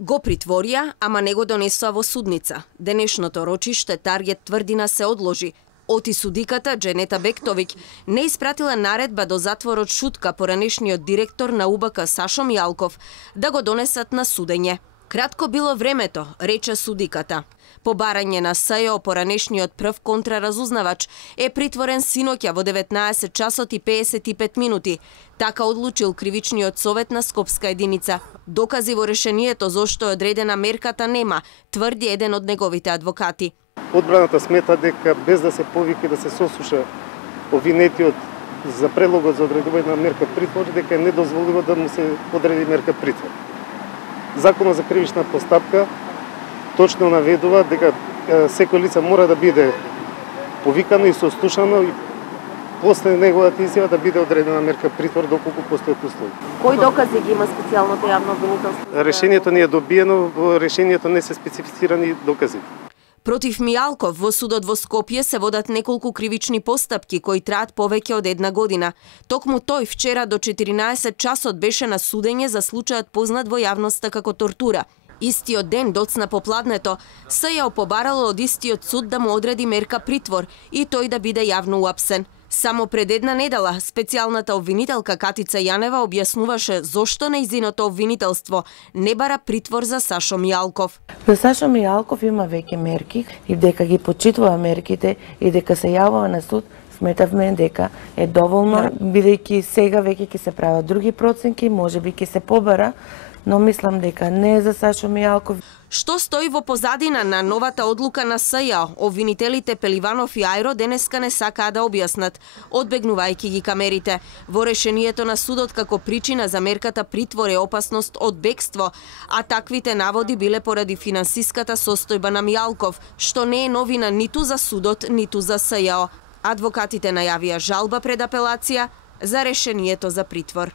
Го притворија, ама не го донесоа во судница. Денешното рочиште Таргет тврдина се одложи. Оти судиката Дженета Бектовиќ не испратила наредба до затворот Шутка поранешниот директор на УБК Сашо Мијалков да го донесат на судење. Кратко било времето, рече судиката. По барање на СЈО, поранешниот прв контраразузнавач е притворен синоќа во 19 часот и 55 минути. Така одлучил кривичниот совет на Скопска единица. Докази во решението зошто е одредена мерката нема, тврди еден од неговите адвокати. Одбраната смета дека без да се повика да се сосуша обвинетиот за предлогот за одредување на мерка притвор, дека е недозволиво да му се одреди мерка притвор. Законот за кривична постапка точно наведува дека секој лице мора да биде повикано и сослушано и после неговата изјава да биде одредена мерка притвор доколку постојат услови. Кои докази ги има специјалното јавно обвинителство? Решението не е добиено, во решението не се специфицирани докази. Против Мијалков во судот во Скопје се водат неколку кривични постапки кои траат повеќе од една година. Токму тој вчера до 14 часот беше на судење за случајот познат во јавноста како тортура. Истиот ден доцна попладнето, СЈО побарало од истиот суд да му одреди мерка притвор и тој да биде јавно уапсен. Само пред една недела, специјалната обвинителка Катица Јанева објаснуваше зошто нејзиното обвинителство не бара притвор за Сашо Мијалков. За Сашо Мијалков има веќе мерки и дека ги почитува мерките и дека се јавува на суд, сметавме дека е доволно, бидејќи сега веќе ќе се прават други проценки, можеби ќе се побара, но мислам дека не е за Сашо Мијалков. Што стои во позадина на новата одлука на СЈО, обвинителите Пеливанов и Ајро денеска не сакаа да објаснат, одбегнувајќи ги камерите. Во решението на судот како причина за мерката притвор е опасност од бегство, а таквите наводи биле поради финансиската состојба на Мијалков, што не е новина ниту за судот, ниту за СЈО. Адвокатите најавија жалба пред апелација за решението за притвор.